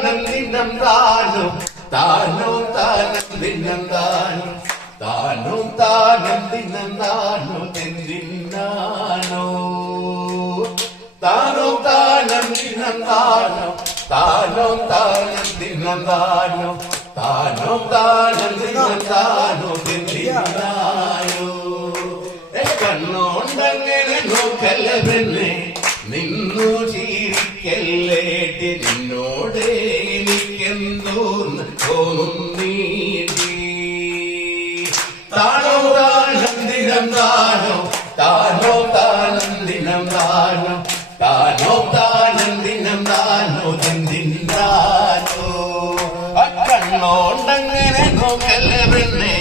താനം നിന്നം താനും താനും താനം നിന്നം താനും താനും താനം നിന്നം താനും എന്തിനാനോ താനും താനം നിന്നം താനും താനും താനം നിന്നം താനും താനും താനം നിന്നം താനും എന്തിനാനോ കണ്ണോണ്ടങ്ങനെ നോക്കല്ല പെണ്ണെ നിന്നു ചിരിക്കല്ലേട്ടി നിന്നോട് എനിക്കെന്തോന്ന് തോന്നുന്നീട്ടി താനോ താനം ദിനം താനോ താനോ താനം ദിനം താനോ താനോ താനം ദിനം താനോ എന്തിനാനോ കണ്ണോണ്ടങ്ങനെ നോക്കല്ല പെണ്ണെ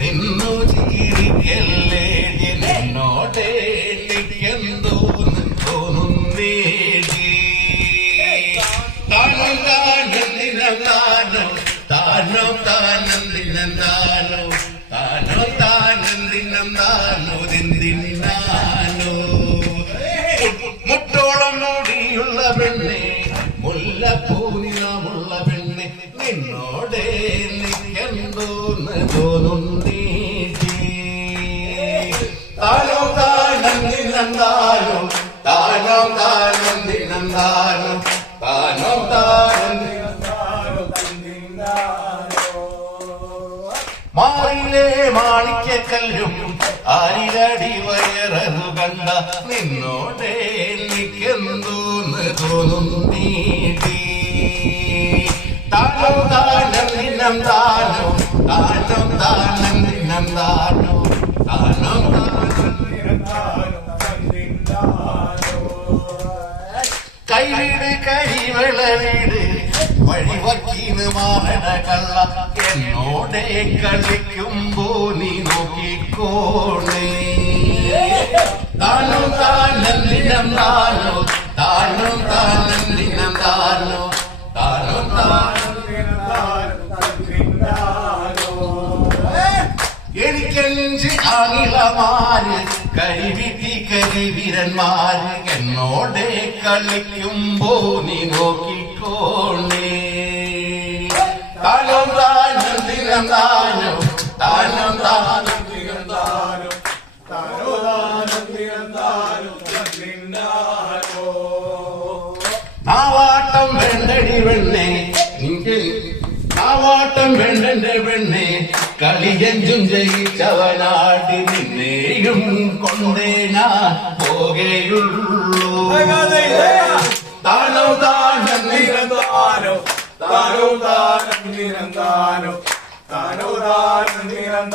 നിന്നു ചിരിക്കല്ലേട്ടി നിന്നോട് എനിക്കെന്തോന്ന് തോന്നുന്നേടി താനോ താനം ദിനം താനോ താനോ താനം ദിനം താനോ താനോ താനം ദിനം താനോ എന്തിനാനോ മുട്ടോളം മൂടിയുള്ള പെണ്ണെ മുല്ലപ്പൂനിലമുള്ള പെണ്ണെ നിന്നോടെ എനിക്കെന്തോന്ന് തോന്നുന്നേടി താനോ താനം ദിനം താനോ താനോ താനം ദിനം താനോ താനോ താനം ദിനം താനോ മാറിലെ മാണിക്കല്ലും ആരിലടി വയറു കണ്ട നിന്നോടെ എനിക്കെന്തോന്ന് തോന്നുന്നീടി താനോ താനം ദിനം താനോ താനോ താനം ദിനം താനോ താനോ താനം ദിനം താനോ കൈവീട് കരിവള വീട് വഴിവക്കീന്ന് മാറണ കള്ള എന്നോടെ കളിക്കുമ്പോ നീ നോക്കിക്കോണേ താനോ താനം ദിനം താനോ താനോ താനം ദിനം താനോ താനോ താനം ദിനം താനോ എനിക്കഞ്ച് ആകിളമാര് കരിവിട്ടി കരിവീരന്മാര് എന്നോടെ കളിക്കുമ്പോ നീ നോക്കിക്കോണേ താനോ താനം ദിനം താനോ താനോ താനം ദിനം താനോ താനോ താനം ദിനം താനോ നാവാട്ടം വേണ്ടടി പെണ്ണെ നാവാട്ടം വേണ്ടന്റെ പെണ്ണെ കളിയഞ്ചും ജയിച്ചവനാടി നിന്നെയും കൊണ്ടേ ഞാൻ പോകെയുള്ളൂ താനോ താനം ദിനം താനോ താനോ താനം ദിനം താനോ താനോ താനം ദിനം